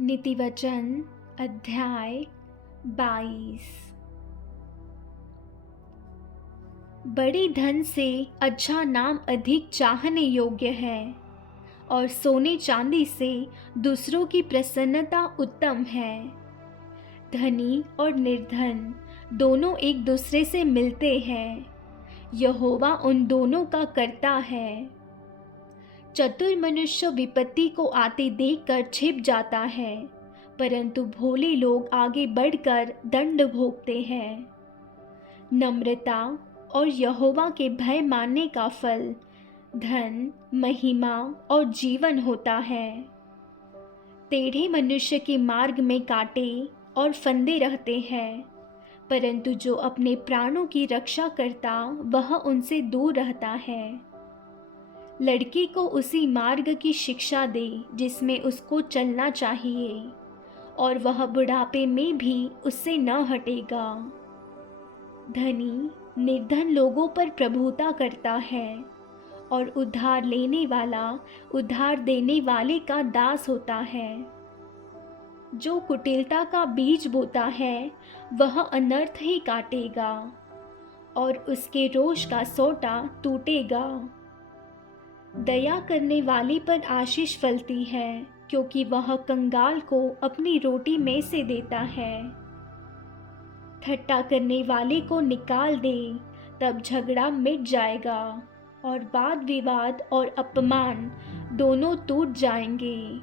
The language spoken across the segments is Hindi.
नीतिवचन अध्याय 22। बड़े धन से अच्छा नाम अधिक चाहने योग्य है और सोने चांदी से दूसरों की प्रसन्नता उत्तम है। धनी और निर्धन दोनों एक दूसरे से मिलते हैं, यहोवा उन दोनों का कर्ता है। चतुर मनुष्य विपत्ति को आते देखकर छिप जाता है, परंतु भोले लोग आगे बढ़कर दंड भोगते हैं। नम्रता और यहोवा के भय मानने का फल धन, महिमा और जीवन होता है। टेढ़े मनुष्य के मार्ग में कांटे और फंदे रहते हैं, परंतु जो अपने प्राणों की रक्षा करता वह उनसे दूर रहता है। लड़की को उसी मार्ग की शिक्षा दे जिसमें उसको चलना चाहिए, और वह बुढ़ापे में भी उससे न हटेगा। धनी निर्धन लोगों पर प्रभुता करता है, और उधार लेने वाला उधार देने वाले का दास होता है। जो कुटिलता का बीज बोता है वह अनर्थ ही काटेगा, और उसके रोष का सोंटा टूटेगा। दया करने वाले पर आशीष फलती है, क्योंकि वह कंगाल को अपनी रोटी में से देता है। ठट्टा करने वाले को निकाल दे, तब झगड़ा मिट जाएगा, और वाद विवाद और अपमान दोनों टूट जाएंगे।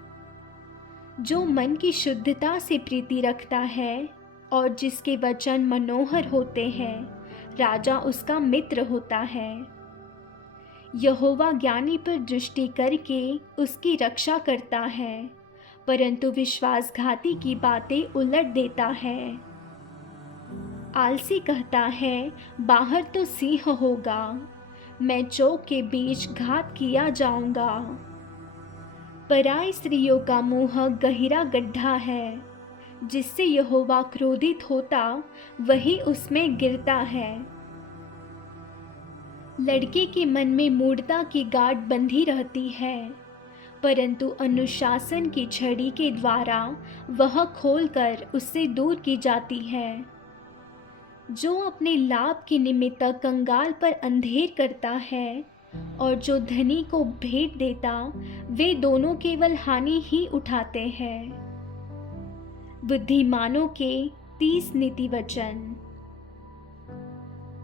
जो मन की शुद्धता से प्रीति रखता है और जिसके वचन मनोहर होते हैं, राजा उसका मित्र होता है। यहोवा ज्ञानी पर दृष्टि करके उसकी रक्षा करता है, परंतु विश्वासघाती की बातें उलट देता है। आलसी कहता है, बाहर तो सिंह होगा, मैं चौक के बीच घात किया जाऊंगा। पराई स्त्रियों का मुंह गहरा गड्ढा है, जिससे यहोवा क्रोधित होता वही उसमें गिरता है। लड़के के मन में मूढ़ता की गांठ बंधी रहती है, परंतु अनुशासन की छड़ी के द्वारा वह खोलकर उससे दूर की जाती है। जो अपने लाभ के निमित्त कंगाल पर अंधेर करता है और जो धनी को भेंट देता, वे दोनों केवल हानि ही उठाते हैं। बुद्धिमानों के 30 नीतिवचन।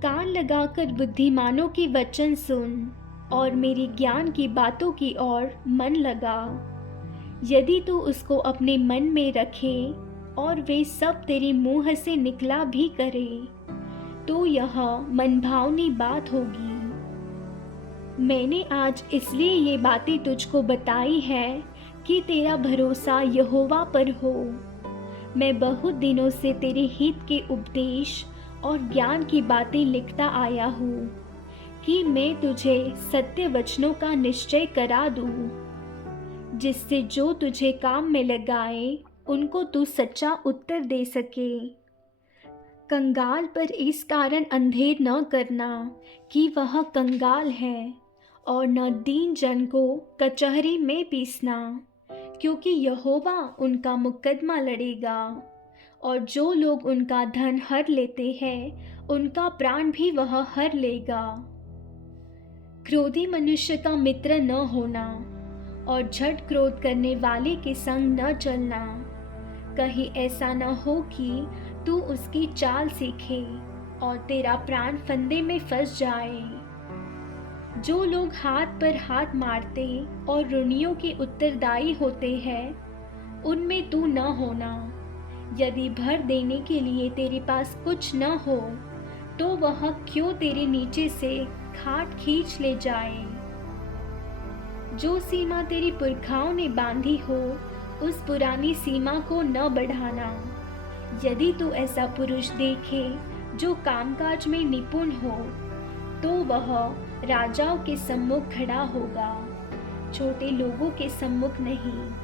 कान लगाकर बुद्धिमानों के वचन सुन और मेरी ज्ञान की बातों की ओर मन लगा। यदि तू उसको अपने मन में रखे और वे सब तेरे मुंह से निकला भी करे, तो यह मनभावनी बात होगी। मैंने आज इसलिए ये बातें तुझको बताई है कि तेरा भरोसा यहोवा पर हो। मैं बहुत दिनों से तेरे हित के उपदेश और ज्ञान की बातें लिखता आया हूँ, कि मैं तुझे सत्य वचनों का निश्चय करा दूँ, जिससे जो तुझे काम में लगाए उनको तू सच्चा उत्तर दे सके। कंगाल पर इस कारण अंधेर न करना कि वह कंगाल है, और न दीन जन को कचहरी में पीसना, क्योंकि यहोवा उनका मुकदमा लड़ेगा, और जो लोग उनका धन हर लेते हैं उनका प्राण भी वह हर लेगा। क्रोधी मनुष्य का मित्र न होना और झट क्रोध करने वाले के संग न चलना, कहीं ऐसा न हो कि तू उसकी चाल सीखे और तेरा प्राण फंदे में फंस जाए। जो लोग हाथ पर हाथ मारते और ऋणियों के उत्तरदायी होते हैं, उनमें तू न होना। यदि भर देने के लिए तेरे पास कुछ न हो, तो वह क्यों तेरे नीचे से खाट खींच ले जाए। जो सीमा तेरे पुरखाओं ने बांधी हो, उस पुरानी सीमा को न बढ़ाना। यदि तू ऐसा पुरुष देखे जो कामकाज में निपुण हो, तो वह राजाओं के सम्मुख खड़ा होगा, छोटे लोगों के सम्मुख नहीं।